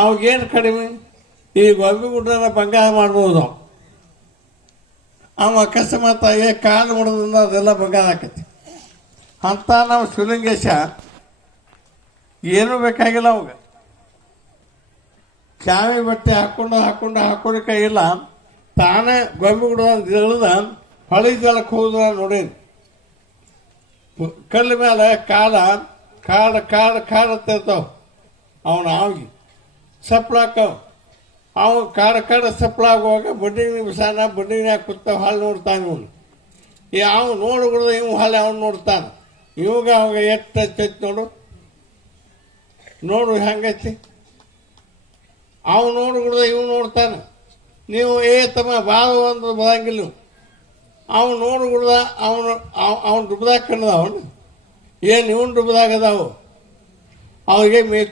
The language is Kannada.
ಅವಾಗೇನು ಕಡಿಮೆ? ಈ ಗೊಂಬಿಗುಡ್ಡನ ಬಂಗಾರ ಮಾಡ್ಬೋದು. ಅವ ಅಕಸ್ಮಾತ್ ಆಗಿ ಕಾಲು ಮುರಿದ್ರಿಂದ ಅದೆಲ್ಲ ಬಂಗಾರ ಆಕತಿ. ಅಂತ ನಾವು ಶಿವಲಿಂಗೇಶ ಏನೂ ಬೇಕಾಗಿಲ್ಲ ಅವಾಗ. ಚಾವಿ ಬಟ್ಟೆ ಹಾಕೊಂಡು ಹಾಕೊಂಡು ಹಾಕೊಂಡು ಕೈಯಿಲ್ಲ ತಾನೇ ಗೊಂಬೆ ಇಳಿದ ಹೊಳಿ ಜಲಕ್ಕೆ ಹೋದ್ರ ನೋಡೇನಿ. ಕಲ್ಲು ಮೇಲೆ ಕಾಲ ಕಾಡ ಕಾಡ ಕಾಡ ಇರ್ತಾವ ಅವನ ಆವಿಗೆ. ಸಪ್ಳಾಕವ್ ಅವ ಕಾಡ ಕಾಡ ಸಪ್ಲೈ ಆಗುವಾಗ ಬಡ್ಡಿಗೆ ನಿಮಿಷಾನ ಬಡ್ಡಿನ್ಯಾಗ ಕೂತಾವ ಹಾಲು ನೋಡ್ತಾನೆ ಇವನು. ಈ ಅವ ನೋಡ್ಬಿಡ್ದ ಇವ್ ಹಾಲು ಅವನು ನೋಡ್ತಾನೆ? ಇವಾಗ ಅವಾಗ ಎತ್ತ ನೋಡು. ನೋಡು ಹೆಂಗೈತಿ. ಅವ್ ನೋಡ್ಬಿಡ್ದ ಇವ್ ನೋಡ್ತಾನೆ. ನೀವು ಏ ತಮ್ಮ ಬಾವು ಅಂದ್ರೆ ಬರಂಗಿಲ್ಲ ಅವನು ನೋಡ್ಬಿಡ್ದ ಅವನು ಅವ್ನು ಡುಬ್ದಾಗ ಕಣ್ಣದ ಅವನು ಏನು ಇವನು ಡುಬ್ದಾಗ ಅದಾವು ಅವಿಗೆ ಮೇ